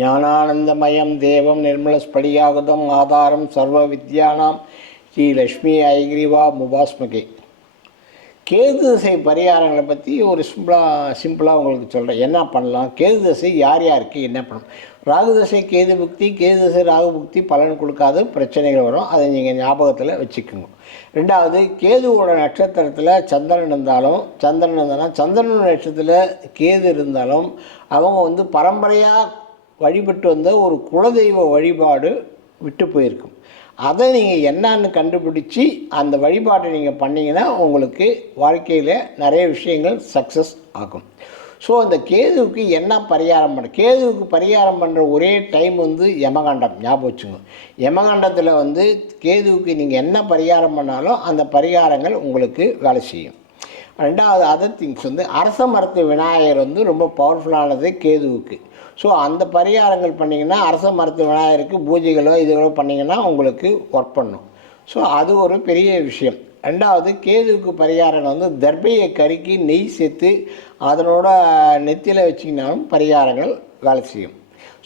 ஞானானந்தமயம் தேவம் நிர்மலஸ்படியாகதம் ஆதாரம் சர்வ வித்யானாம் ஸ்ரீ லக்ஷ்மி ஐகிரிவா முபாஸ்மகே. கேது திசை பரிகாரங்களை பற்றி ஒரு சிம்பிளாக சிம்பிளாக உங்களுக்கு சொல்கிறேன் என்ன பண்ணலாம்? கேது திசை யார் யாருக்கு என்ன பண்ணணும்? ராகு திசை கேது புக்தி கேது திசை ராகு புக்தி பலன் கொடுக்காத பிரச்சனைகள் வரும். அதை நீங்கள் ஞாபகத்தில் வச்சுக்கோங்க. ரெண்டாவது கேதுவோட நட்சத்திரத்தில் சந்திரன் இருந்தாலும் சந்திரன் இருந்தாலும் சந்திரனோட நட்சத்திரத்தில் கேது இருந்தாலும் அவங்க வந்து பரம்பரையாக வழிபட்டு வந்த ஒரு குலதெய்வ வழிபாடு விட்டு போயிருக்கும். அதை நீங்கள் என்னன்னு கண்டுபிடிச்சி அந்த வழிபாட்டை நீங்கள் பண்ணிங்கன்னா உங்களுக்கு வாழ்க்கையில் நிறைய விஷயங்கள் சக்ஸஸ் ஆகும். ஸோ அந்த கேதுவுக்கு என்ன பரிகாரம் பண்ண கேதுவுக்கு பரிகாரம் பண்ணுற ஒரே டைம் வந்து யமகண்டம். ஞாபகம் வச்சுங்க யமகண்டத்தில் வந்து கேதுவுக்கு நீங்கள் என்ன பரிகாரம் பண்ணாலும் அந்த பரிகாரங்கள் உங்களுக்கு வேலை செய்யும். ரெண்டாவது அதர் திங்ஸ் வந்து அரச மரத்து விநாயகர் வந்து ரொம்ப பவர்ஃபுல்லானது கேதுவுக்கு. ஸோ அந்த பரிகாரங்கள் பண்ணிங்கன்னா அரச மருத்துவ விநாயகருக்கு பூஜைகளோ இதுகளோ பண்ணிங்கன்னா உங்களுக்கு ஒர்க் பண்ணும். ஸோ அது ஒரு பெரிய விஷயம். ரெண்டாவது கேதுவுக்கு பரிகாரங்கள் வந்து தர்பையை கருக்கி நெய் சேர்த்து அதனோட நெத்தியில் வச்சிங்கனாலும் பரிகாரங்கள் வேலை செய்யும்.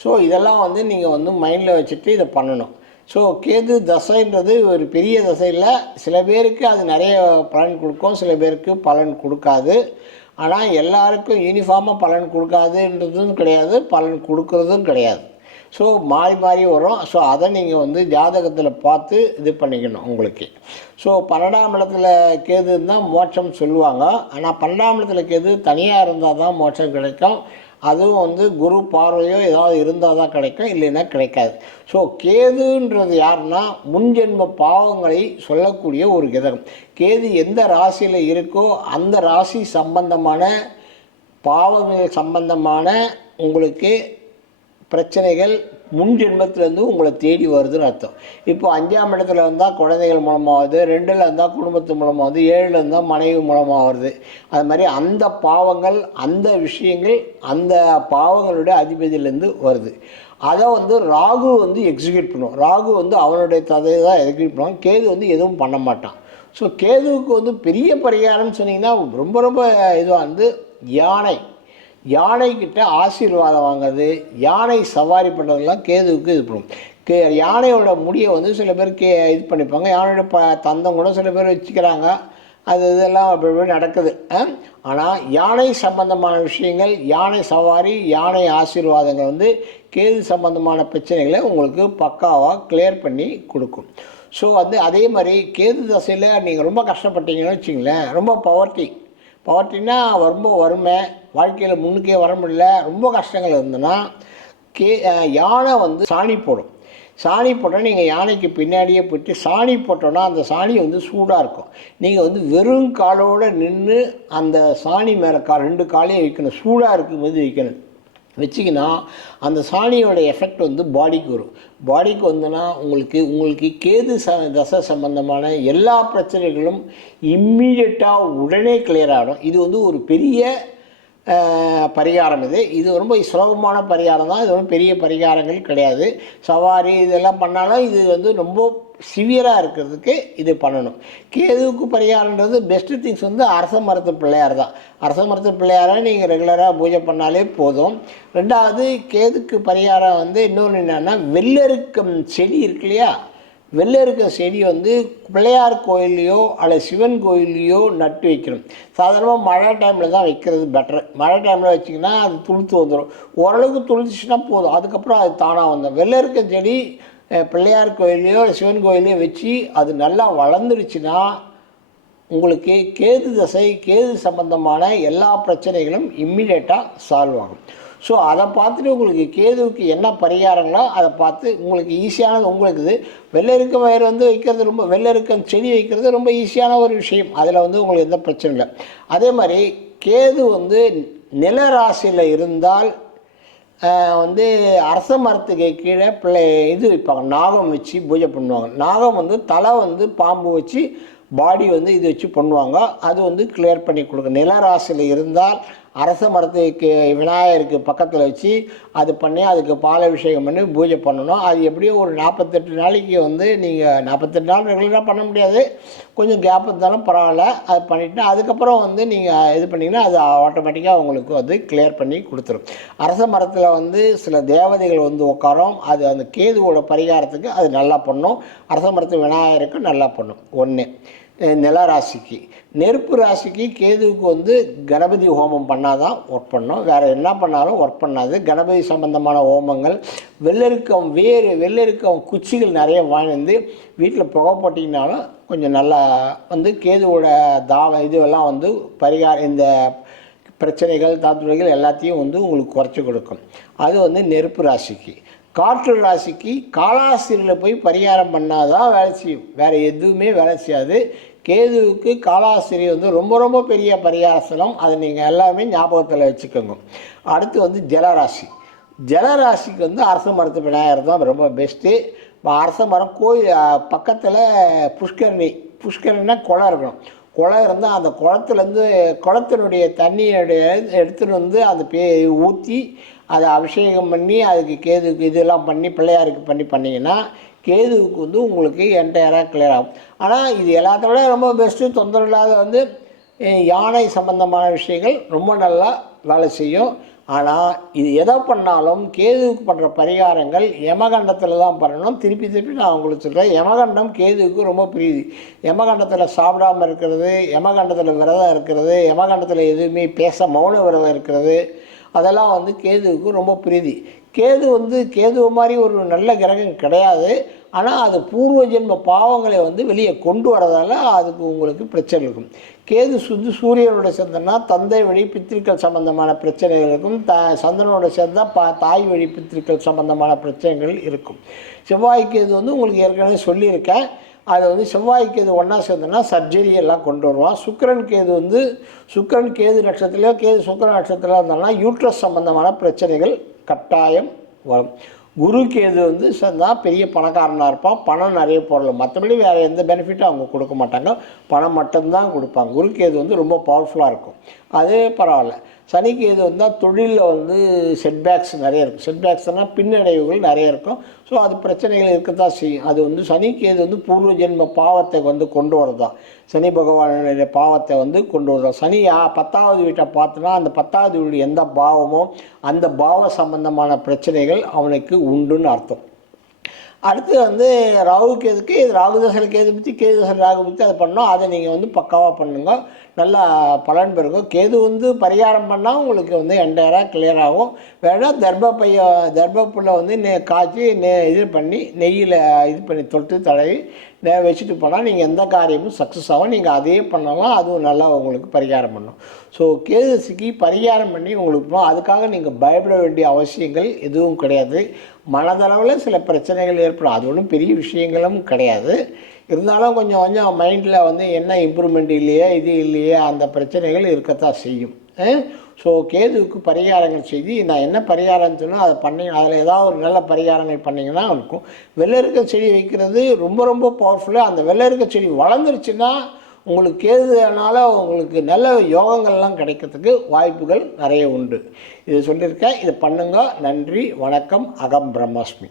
ஸோ இதெல்லாம் வந்து நீங்கள் வந்து மைண்டில் வச்சுட்டு இதை பண்ணணும். ஸோ கேது தசைன்றது ஒரு பெரிய தசையில் சில பேருக்கு அது நிறைய பலன் கொடுக்கும். சில பேருக்கு பலன் கொடுக்காது. ஆனால் எல்லாருக்கும் யூனிஃபார்மாக பலன் கொடுக்காதுன்றதும் கிடையாது பலன் கொடுக்கறதும் கிடையாது. ஸோ மாறி மாறி வரும். ஸோ அதை நீங்கள் வந்து ஜாதகத்தில் பார்த்து இது பண்ணிக்கணும் உங்களுக்கு. ஸோ பன்னெண்டாம் இடத்துல கேது இருந்தால் மோட்சம் சொல்லுவாங்க. ஆனால் பன்னெண்டாம் இடத்துல கேது தனியாக இருந்தால் தான் மோட்சம் கிடைக்கும். அதுவும் வந்து குரு பார்வையோ ஏதாவது இருந்தால் தான் கிடைக்கும் இல்லைன்னா கிடைக்காது. ஸோ கேதுன்றது யாருன்னா முன்ஜென்ம பாவங்களை சொல்லக்கூடிய ஒரு கிரகம். கேது எந்த ராசியில் இருக்கோ அந்த ராசி சம்பந்தமான பாவங்கள் சம்பந்தமான உங்களுக்கு பிரச்சனைகள் முன் ஜென்மத்திலேருந்து உங்களை தேடி வருதுன்னு அர்த்தம். இப்போ அஞ்சாம் இடத்துல இருந்தால் குழந்தைகள் மூலமாக வருது ரெண்டில் இருந்தால் குடும்பத்து மூலமாக வருது ஏழில் இருந்தால் மனைவி மூலமாக வருது அது மாதிரி அந்த பாவங்கள் அந்த விஷயங்கள் அந்த பாவங்களுடைய அதிபதியிலேருந்து வருது. அதை வந்து ராகு வந்து எக்ஸிக்யூட் பண்ணுவோம் ராகு வந்து அவனுடைய ததையை தான் எக்ஸிக்யூட் பண்ணுவான். கேது வந்து எதுவும் பண்ண மாட்டான். ஸோ கேதுவுக்கு வந்து பெரிய பரிகாரம்னு சொன்னிங்கன்னா ரொம்ப ரொம்ப இதுவாக வந்து யானை. யானைக்கிட்ட ஆசீர்வாதம் வாங்குறது யானை சவாரி பண்ணுறதுலாம் கேதுவுக்கு இது பண்ணும். கே யானையோட முடியை வந்து சில பேர் கே இது பண்ணிப்பாங்க. யானையோட ப தந்தம் கூட சில பேர் வச்சுக்கிறாங்க. அது இதெல்லாம் அப்படி இப்படி நடக்குது. ஆனால் யானை சம்பந்தமான விஷயங்கள் யானை சவாரி யானை ஆசீர்வாதங்கள் வந்து கேது சம்பந்தமான பிரச்சனைகளை உங்களுக்கு பக்காவாக கிளியர் பண்ணி கொடுக்கும். ஸோ வந்து அதே மாதிரி கேது தசையில் நீங்கள் ரொம்ப கஷ்டப்பட்டீங்கன்னு வச்சிங்களேன் ரொம்ப பவர்ட்டி பவர்ட்டின்னா ரொம்ப வறுமை வாழ்க்கையில் முன்னுக்கே வர முடியல. ரொம்ப கஷ்டங்கள் இருந்ததுன்னா கே யானை வந்து சாணி போடும். சாணி போட்டால் நீங்கள் யானைக்கு பின்னாடியே போயிட்டு சாணி போட்டோன்னா அந்த சாணி வந்து சூடாக இருக்கும். நீங்கள் வந்து வெறும் காலோடு நின்று அந்த சாணி மேலே கா ரெண்டு காலையும் வைக்கணும் சூடாக இருக்கும்போது வைக்கணும் வச்சிங்கன்னா அந்த சாணியோட எஃபெக்ட் வந்து பாடிக்கு வரும். பாடிக்கு வந்துன்னா உங்களுக்கு உங்களுக்கு கேது ச தசை சம்பந்தமான எல்லா பிரச்சனைகளும் இம்மீடியட்டாக உடனே கிளியர் ஆகிடும் இது வந்து ஒரு பெரிய பரிகாரம் இது. இது ரொம்ப சுலபமான பரிகாரம் தான். இது ஒன்றும் பெரிய பரிகாரங்கள் கிடையாது. சவாரி இதெல்லாம் பண்ணாலும் இது வந்து ரொம்ப சிவியராக இருக்கிறதுக்கு இது பண்ணணும். கேதுவுக்கு பரிகாரன்றது பெஸ்ட்டு திங்ஸ் வந்து அரச மரத்து பிள்ளையார் தான். அரச மரத்து பிள்ளையாரை நீங்கள் ரெகுலராக பூஜை பண்ணாலே போதும். ரெண்டாவது கேதுக்கு பரிகாரம் வந்து இன்னொன்று என்னென்னா வெள்ளருக்கம் செடி இருக்கு இல்லையா? வெள்ளெருக்க செடி வந்து பிள்ளையார் கோயில்லையோ அல்லது சிவன் கோயில்லையோ நட்டு வைக்கணும். சாதாரணமாக மழை டைமில் தான் வைக்கிறது பெட்டர் மழை டைமில் வச்சிங்கன்னா அது துளுத்து வந்துடும் ஓரளவுக்கு துளுத்துச்சுன்னா போதும். அதுக்கப்புறம் அது தானாக வந்துடும் வெள்ளெருக்க செடி பிள்ளையார் கோயிலையோ சிவன் கோயிலையோ வச்சு அது நல்லா வளர்ந்துருச்சுன்னா உங்களுக்கு கேது தசை கேது சம்பந்தமான எல்லா பிரச்சனைகளும் இம்மிடியேட்டாக சால்வ் ஆகும். ஸோ அதை பார்த்துட்டு உங்களுக்கு கேதுவுக்கு என்ன பரிகாரங்களோ அதை பார்த்து உங்களுக்கு ஈஸியானது உங்களுக்கு இது வெள்ளெருக்க வயர் வந்து வைக்கிறது ரொம்ப வெள்ளெருக்கம் செடி வைக்கிறது ரொம்ப ஈஸியான ஒரு விஷயம். அதில் வந்து உங்களுக்கு எந்த பிரச்சனை இல்லை. அதே மாதிரி கேது வந்து நிலராசியில் இருந்தால் வந்து அரச மரத்துக்கு கீழே பிள்ளை இது வைப்பாங்க. நாகம் வச்சு பூஜை பண்ணுவாங்க. நாகம் வந்து தலை வந்து பாம்பு வச்சு பாடி வந்து இது வச்சு பண்ணுவாங்க. அது வந்து கிளியர் பண்ணி கொடுக்கும். நிலராசியில் இருந்தால் அரச மரத்துக்கு விநாயகருக்கு பக்கத்தில் வச்சு அது பண்ணி அதுக்கு பாலாபிஷேகம் பண்ணி பூஜை பண்ணணும். அது எப்படியோ ஒரு நாற்பத்தெட்டு நாளைக்கு வந்து நீங்கள் நாற்பத்தெட்டு நாள் ரெகுலராக பண்ண முடியாது. கொஞ்சம் கேப் இருந்தாலும் பரவாயில்ல. அது பண்ணிவிட்டு அதுக்கப்புறம் வந்து நீங்கள் இது பண்ணிங்கன்னா அது ஆட்டோமேட்டிக்காக உங்களுக்கு வந்து கிளியர் பண்ணி கொடுத்துரும். அரச மரத்தில் வந்து சில தேவதைகள் வந்து உட்காரும் அது அந்த கேதுவோட பரிகாரத்துக்கு அது நல்லா பண்ணும். அரச மரத்து விநாயகருக்கு நல்லா பண்ணும். ஒன்று நில ராசிக்கு. நெருப்பு ராசிக்கு கேதுவுக்கு வந்து கணபதி ஹோமம் பண்ணால் தான் ஒர்க் பண்ணும் வேறு என்ன பண்ணாலும் ஒர்க் பண்ணாது. கணபதி சம்பந்தமான ஹோமங்கள் வெள்ளருக்கம் வேறு வெள்ளருக்கம் குச்சிகள் நிறைய வாங்கி வீட்டில் புகை போட்டிங்கனாலும் கொஞ்சம் நல்லா வந்து கேதுவோட தாவ இதுவெல்லாம் வந்து பரிகாரம் இந்த பிரச்சனைகள் தாத்துரைகள் எல்லாத்தையும் வந்து உங்களுக்கு குறைச்சி கொடுக்கும். அது வந்து நெருப்பு ராசிக்கு. காற்று ராசிக்கு காலாசிரியில் போய் பரிகாரம் பண்ணாதான் வேலை செய்யும். வேறு எதுவுமே வேலை செய்யாது. கேதுவுக்கு காலாசிரி வந்து ரொம்ப ரொம்ப பெரிய பரிகாரஸ்தலம். அதை நீங்கள் எல்லாமே ஞாபகத்தில் வச்சுக்கோங்க. அடுத்து வந்து ஜலராசி. ஜலராசிக்கு வந்து அரச மரத்து விநாயகர் தான் ரொம்ப பெஸ்ட்டு அரச மரம் கோயில் பக்கத்தில் புஷ்கரணி. புஷ்கரணினா குளம் இருக்கணும். குளம் இருந்தால் அந்த குளத்துலேருந்து குளத்தினுடைய தண்ணியுடைய எடுத்துகிட்டு வந்து அந்த பே ஊற்றி அதை அபிஷேகம் பண்ணி அதுக்கு கேதுக்கு இதெல்லாம் பண்ணி பிள்ளையாருக்கு பண்ணி பண்ணிங்கன்னா கேதுவுக்கு வந்து உங்களுக்கு என்டையராக கிளியர் ஆகும். ஆனால் இது எல்லாத்தோட ரொம்ப பெஸ்ட்டு தொந்தரவு இல்லாத வந்து யானை சம்பந்தமான விஷயங்கள் ரொம்ப நல்லா வேலை செய்யும். ஆனால் இது எதை பண்ணாலும் கேதுவுக்கு பண்ணுற பரிகாரங்கள் யமகண்டத்தில் தான் பண்ணணும். திருப்பி திருப்பி நான் உங்களுக்கு சொல்கிறேன் யமகண்டம் கேதுவுக்கு ரொம்ப பிரியுது. யமகண்டத்தில் சாப்பிடாம இருக்கிறது யமகண்டத்தில் விரதம் இருக்கிறது யமகண்டத்தில் எதுவுமே பேச மௌன விரதம் இருக்கிறது அதெல்லாம் வந்து கேதுவுக்கு ரொம்ப பிரீதி. கேது வந்து கேது மாதிரி ஒரு நல்ல கிரகம் கிடையாது. ஆனால் அது பூர்வ ஜென்ம பாவங்களை வந்து வெளியே கொண்டு வரதால அதுக்கு உங்களுக்கு பிரச்சனை இருக்கும். கேது சுந்து சூரியனோட சேர்ந்தனா தந்தை வழி பித்திருக்கள் சம்பந்தமான பிரச்சனைகள் இருக்கும். த சந்திரனோட சேர்ந்தால் பா தாய் வழி பித்திருக்கள் சம்பந்தமான பிரச்சனைகள் இருக்கும். செவ்வாய் கேது வந்து உங்களுக்கு ஏற்கனவே சொல்லியிருக்கேன். அது வந்து செவ்வாய்க்கு இது ஒன்றா சேர்ந்தோன்னா சர்ஜரி எல்லாம் கொண்டு வருவான். சுக்கிரன் கேது வந்து சுக்கரன் கேது நட்சத்திரத்திலயோ கேது சுக்கிரன் நட்சத்திரத்தில் இருந்தாங்கன்னா யூட்ரஸ் சம்பந்தமான பிரச்சனைகள் கட்டாயம் வரும். குரு கேது வந்து சேர்ந்தால் பெரிய பணக்காரனாக இருப்பான். பணம் நிறைய போடலாம் மற்றபடி வேறு எந்த பெனிஃபிட்டும் அவங்க கொடுக்க மாட்டாங்க. பணம் மட்டும்தான் கொடுப்பாங்க. குரு கேது வந்து ரொம்ப பவர்ஃபுல்லாக இருக்கும். அதே பரவாயில்ல. சனிக்கு இது வந்தால் தொழிலில் வந்து செட்பேக்ஸ் நிறைய இருக்கும். செட்பேக்ஸ்னால் பின்னடைவுகள் நிறைய இருக்கும். ஸோ அது பிரச்சனைகள் இருக்க தான் செய்யும். அது வந்து சனிக்கு இது வந்து பூர்வ ஜென்ம பாவத்தை வந்து கொண்டு வரதான் சனி பகவானுடைய பாவத்தை வந்து கொண்டு வரதான் சனி பத்தாவது வீட்டை பார்த்தோன்னா அந்த பத்தாவது வீடு எந்த பாவமோ அந்த பாவ சம்பந்தமான பிரச்சனைகள் அவனுக்கு உண்டுன்னு அர்த்தம். அடுத்து வந்து ராகு கேதுக்கு இது ராகு தசை கேது பற்றி கேது தசை ராகு பற்றி அதை பண்ணோம். அதை நீங்கள் வந்து பக்காவாக பண்ணுங்க. நல்லா பலன் பெறுங்க. கேது வந்து பரிகாரம் பண்ணால் உங்களுக்கு வந்து என்டையராக கிளியர் ஆகும். வேணால் தர்ப தர்ப்பப்புல்லை வந்து நெ காய்ச்சி நெ இது பண்ணி நெய்யில் இது பண்ணி தொட்டு தடவி நே வச்சுட்டு போனால் நீங்கள் எந்த காரியமும் சக்ஸஸ் ஆகும் நீங்கள் அதே பண்ணலாம் அதுவும் நல்லா உங்களுக்கு பரிகாரம் பண்ணும். ஸோ கேதுசிக்கு பரிகாரம் பண்ணி உங்களுக்கு அதுக்காக நீங்கள் பயப்பட வேண்டிய அவசியங்கள் எதுவும் கிடையாது. மனதளவில் சில பிரச்சனைகள் ஏற்படும். அது ஒன்றும் பெரிய விஷயங்களும் கிடையாது. இருந்தாலும் கொஞ்சம் கொஞ்சம் மைண்டில் வந்து என்ன இம்ப்ரூவ்மெண்ட் இல்லையே இது இல்லையே அந்த பிரச்சனைகள் இருக்கத்தான் செய்யும். ஸோ கேதுவுக்கு பரிகாரங்கள் செய்து நான் என்ன பரிகாரம்னு சொன்னால் அதை பண்ணி அதில் ஏதாவது ஒரு நல்ல பரிகாரங்கள் பண்ணிங்கன்னா இருக்கும். வெள்ளரிக்க செடி வைக்கிறது ரொம்ப ரொம்ப பவர்ஃபுல்லாக அந்த வெள்ளரிக்க செடி வளர்ந்துருச்சுன்னா உங்களுக்கு கேதுனால உங்களுக்கு நல்ல யோகங்கள்லாம் கிடைக்கிறதுக்கு வாய்ப்புகள் நிறைய உண்டு. இது சொல்லியிருக்கேன். இதை பண்ணுங்க. நன்றி வணக்கம் அகம் பிரம்மாஸ்மி.